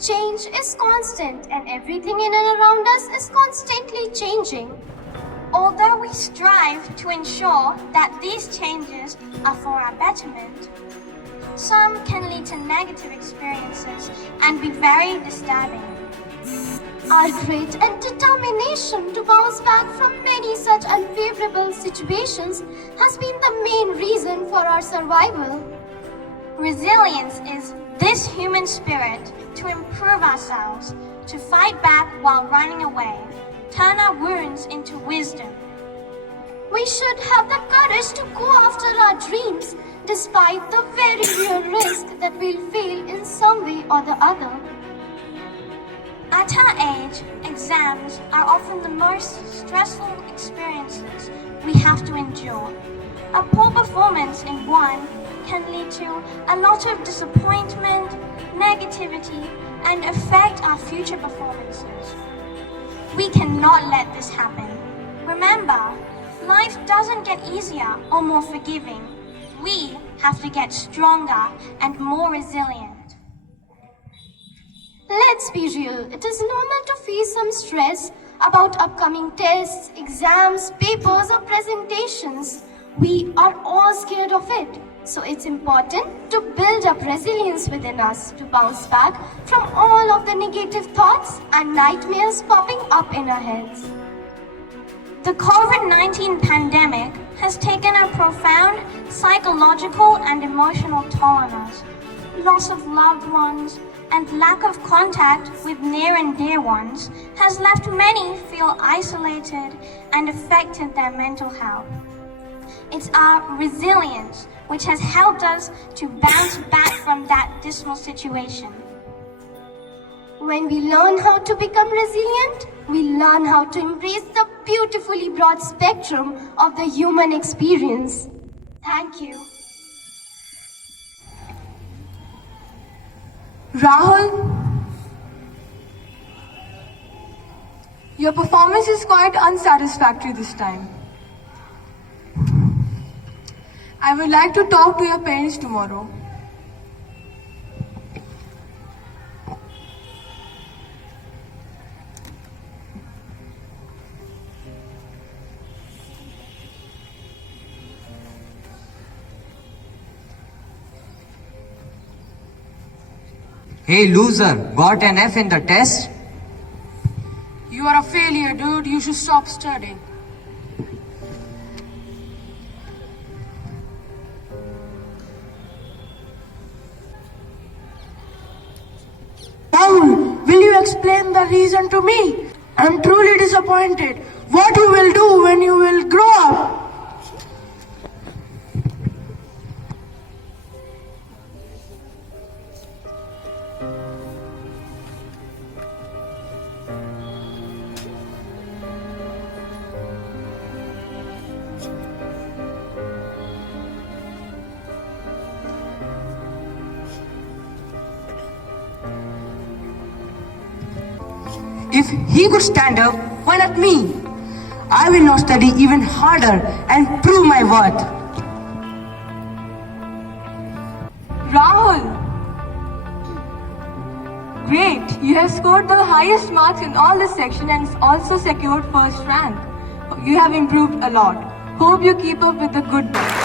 Change is constant and everything in and around us is constantly changing. Although we strive to ensure that these changes are for our betterment, some can lead to negative experiences and be very disturbing. Our grit and determination to bounce back from many such unfavorable situations has been the main reason for our survival. Resilience is this human spirit to improve ourselves, to fight back while running away, turn our wounds into wisdom. We should have the courage to go after our dreams despite the very real risk that we'll fail in some way or the other. At our age, exams are often the most stressful experiences we have to endure. A poor performance in one can lead to a lot of disappointment, negativity, and affect our future performances. We cannot let this happen. Remember, life doesn't get easier or more forgiving. We have to get stronger and more resilient. Let's be real, it is normal to face some stress about upcoming tests, exams, papers or presentations. We are all scared of it. So it's important to build up resilience within us to bounce back from all of the negative thoughts and nightmares popping up in our heads. The COVID-19 pandemic has taken a profound psychological and emotional toll on us. Loss of loved ones and lack of contact with near and dear ones has left many feel isolated and affected their mental health. It's our resilience which has helped us to bounce back from that dismal situation. When we learn how to become resilient, we learn how to embrace the beautifully broad spectrum of the human experience. Thank you. Rahul, your performance is quite unsatisfactory this time. I would like to talk to your parents tomorrow. Hey loser, got an F in the test? You are a failure, dude. You should stop studying. Rahul, will you explain the reason to me? I'm truly disappointed. What you will do when you will grow up? If he could stand up, why not me? I will now study even harder and prove my worth. Rahul! Great! You have scored the highest marks in all the section and also secured first rank. You have improved a lot. Hope you keep up with the good work.